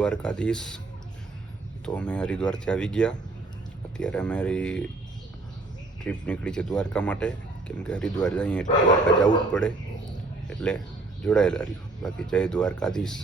દ્વારકાધીશ. તો અમે હરિદ્વારથી આવી ગયા. અત્યારે અમારી ટ્રીપ નીકળી છે દ્વારકા માટે. કેમ કે હરિદ્વાર જઈએ એટલે દ્વારકા જવું જ પડે. એટલે જોડાયેલા રહ્યું. બાકી જય દ્વારકાધીશ.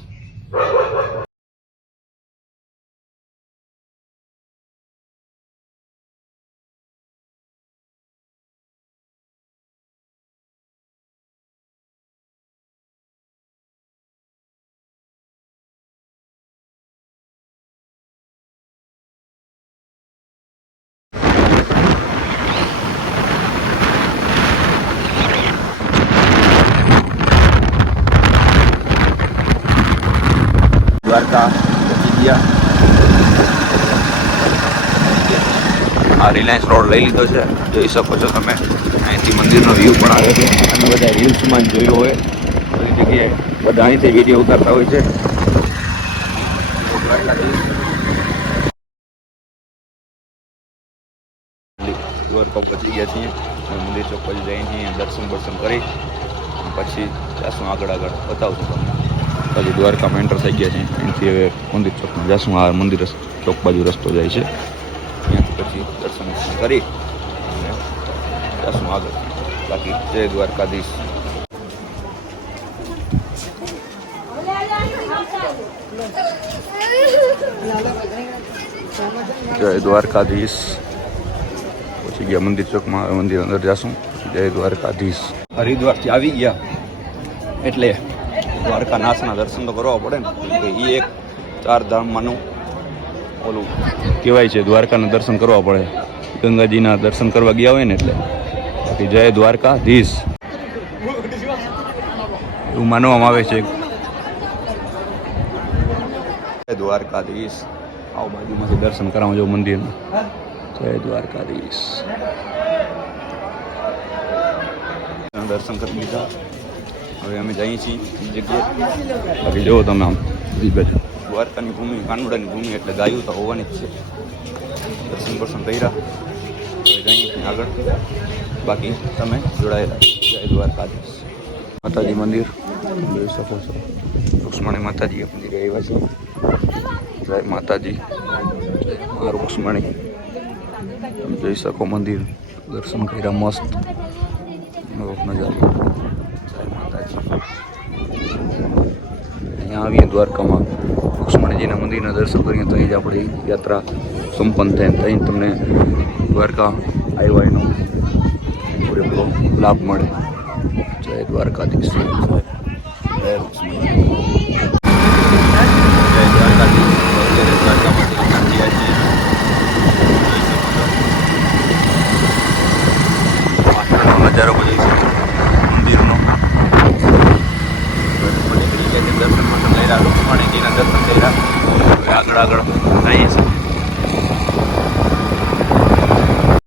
દ્વારકા પહોંચી ગયા. આ રિલાયન્સ રોડ લઈ લીધો છે. જોઈ શકો છો તમે. અહીંથી મંદિરનો વ્યૂ પણ આવે છે. અને બધા રીલ્સમાં જોયું હોય. બધી જગ્યાએ બધા અહીંથી વીડિયો ઉતારતા હોય છે. દ્વારકા પહોંચી ગયા છીએ. મંદિર ચોક પછી જઈને દર્શન દર્શન કરી. પછી જાશું આગળ આગળ બતાવશું તમને. પછી દ્વારકામાં એન્ટર થઈ ગયા છે. એનાથી હવે મંદિર ચોકમાં જશું. આ મંદિર ચોક બાજુ રસ્તો જાય છે. ત્યાંથી પછી દર્શન કરી જશું આગળ. બાકી જય દ્વારકાધીશ. જય દ્વારકાધીશ. પછી ગયા મંદિર ચોકમાં. મંદિર અંદર જશું. જય દ્વારકાધીશ. હરિદ્વારથી આવી ગયા. એટલે દ્વારકા નાથના દર્શન તો કરવા પડે ને. કે એ એક ચાર ધામમાંનું ઓલું કહેવાય છે, દ્વારકાના દર્શન કરવા પડે. ગંગાજીના દર્શન કરવા ગયા હોય ને એટલે. બાકી જય દ્વારકાધીશ. એવું માનવામાં આવે છે. દ્વારકાધીશ. આવો બાજુમાંથી દર્શન કરાવું જો મંદિરનું જય દ્વારકાધીશ. દર્શન કરી લીધા. હવે અમે જઈએ છીએ જગ્યાએ. બાકી જુઓ તમે આમ બાજુ દ્વારકાની ભૂમિ, કાનુડાની ભૂમિ એટલે ગાયું તો હોવાની જ છે. દર્શન દર્શન કર્યા. હવે જઈએ છીએ આગળ. બાકી તમે જોડાયેલા જય દ્વારકાધીશ. માતાજી મંદિર. જોઈ શકો છો. રુક્ષ્મણી માતાજી મંદિર આવ્યા છે. જય માતાજી. મા રુક્ષ્મણી. તમે જોઈ શકો મંદિર. દર્શન કર્યા મસ્ત. નજારો અહીંયા આવીએ દ્વારકામાં. લક્ષ્મણજીના મંદિરના દર્શન કરીએ તો અહીં જ આપણી યાત્રા સંપન્ન થાય ત્યાં તમને દ્વારકા આવ્યા એનો પૂરેપૂરો લાભ મળે. જય દ્વારકાધીશ. જય જય રુક્ષ્મણી જય દ્વારકાધીશ અત્યારે દ્વારકામાંથી નીકળ્યા છીએ પાછળનો નજારો બધી છે મંદિરનો નીકળી ગયા છે દર્શન માટે લઈ રહ્યા રુક્ષ્મણીજીના દર્શન કર્યા હવે આગળ આગળ. જઈએ છીએ